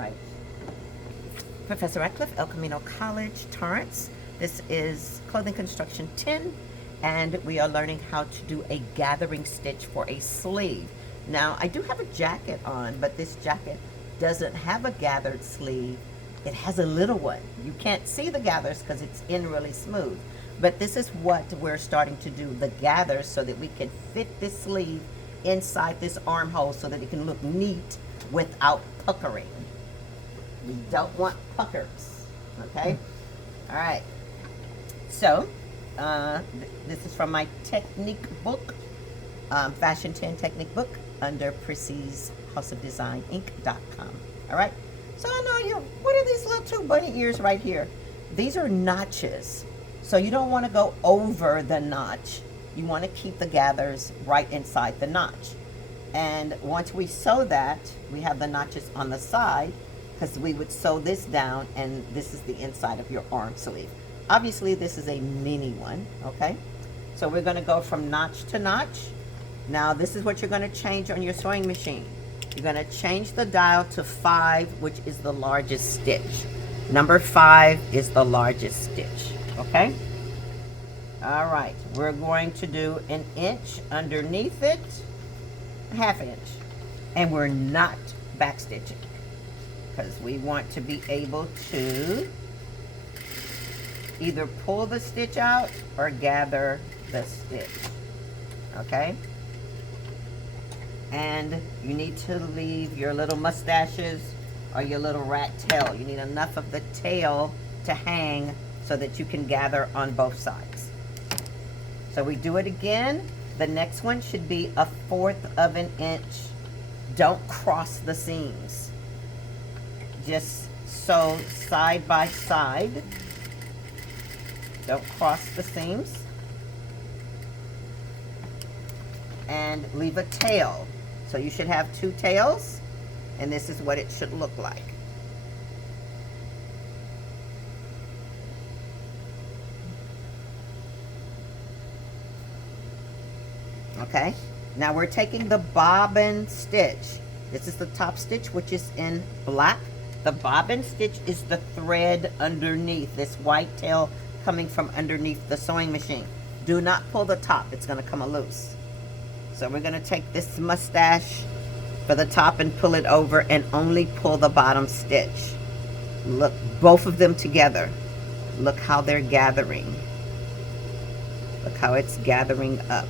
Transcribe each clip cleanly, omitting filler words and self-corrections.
right. Professor Ratcliff, El Camino College, Torrance. This is Clothing Construction 10, and we are learning how to do a gathering stitch for a sleeve. Now, I do have a jacket on, but this jacket doesn't have a gathered sleeve. It has a little one. You can't see the gathers because it's in really smooth. But this is what we're starting to do, the gathers, so that we can fit this sleeve inside this armhole so that it can look neat without puckering. We don't want puckers, okay? All right. So, this is from my technique book, Fashion 10 technique book, under Priscy's House of Design Inc.com. All right. So I know you. What are these little two bunny ears right here? These are notches. So you don't want to go over the notch. You want to keep the gathers right inside the notch. And once we sew that, we have the notches on the side, because we would sew this down, and this is the inside of your arm sleeve. Obviously, this is a mini one, okay? So we're going to go from notch to notch. Now, this is what you're going to change on your sewing machine. You're going to change the dial to 5, which is the largest stitch. Number 5 is the largest stitch, okay? All right, we're going to do an inch underneath it, ½ inch, and we're not back stitching, because we want to be able to either pull the stitch out or gather the stitch, okay? And you need to leave your little mustaches or your little rat tail. You need enough of the tail to hang so that you can gather on both sides. So we do it again. The next one should be 1/4 of an inch. Don't cross the seams. Just sew side by side. Don't cross the seams. And leave a tail. So you should have 2 tails, and this is what it should look like. Okay, now we're taking the bobbin stitch. This is the top stitch, which is in black. The bobbin stitch is the thread underneath, this white tail coming from underneath the sewing machine. Do not pull the top, it's going to come loose. So we're going to take this mustache for the top and pull it over, and only pull the bottom stitch. Look, both of them together. Look how they're gathering. Look how it's gathering up.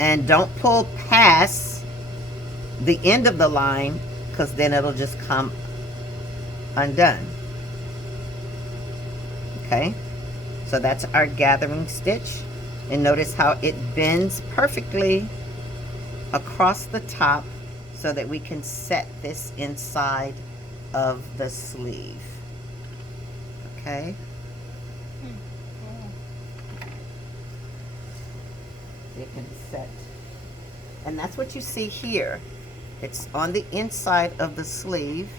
And don't pull past the end of the line, because then it'll just come undone. Okay, so that's our gathering stitch. And notice how it bends perfectly across the top so that we can set this inside of the sleeve. Okay. It can set. And that's what you see here. It's on the inside of the sleeve,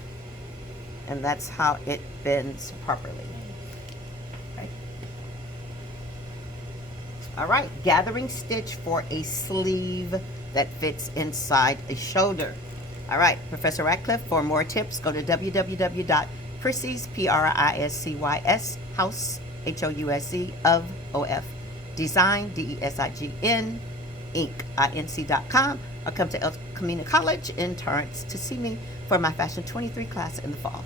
and that's how it bends properly. Okay. All right, gathering stitch for a sleeve that fits inside a shoulder. All right, Professor Ratcliff, for more tips, go to www.Priscy's, Priscys, House, House, of OF, Design, DESIGN, Inc.com, or come to El Camino College in Torrance to see me for my Fashion 23 class in the fall.